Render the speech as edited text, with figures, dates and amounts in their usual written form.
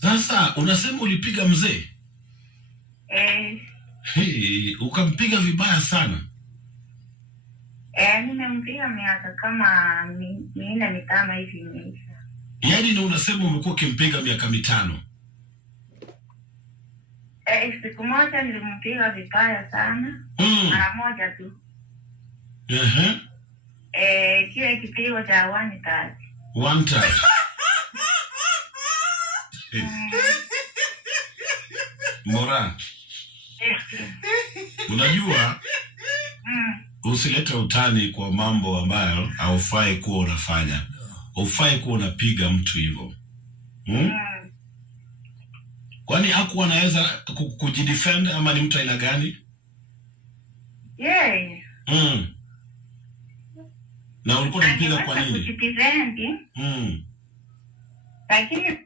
Sasa unasema ulipiga mzee? Hey, ukampiga vibaya sana? Nimempiga miaka kama 4-5 hivi imeisha. Yaani na unasema umekuwa ukimpiga miaka 5? Siku moja nilimpiga vibaya sana. Mara moja tu. Kile kipigo cha 1 touch. 1 touch. Mora. Unajua usilete utani kwa mambo ambayo haufai kuwa unafanya. Haufai kuwa unapiga mtu hivyo. Kwani hakuwa anaweza kujidefend ama ni mtu aina gani? Yeah. Na ulikuwa unampiga kwa nini? Lakini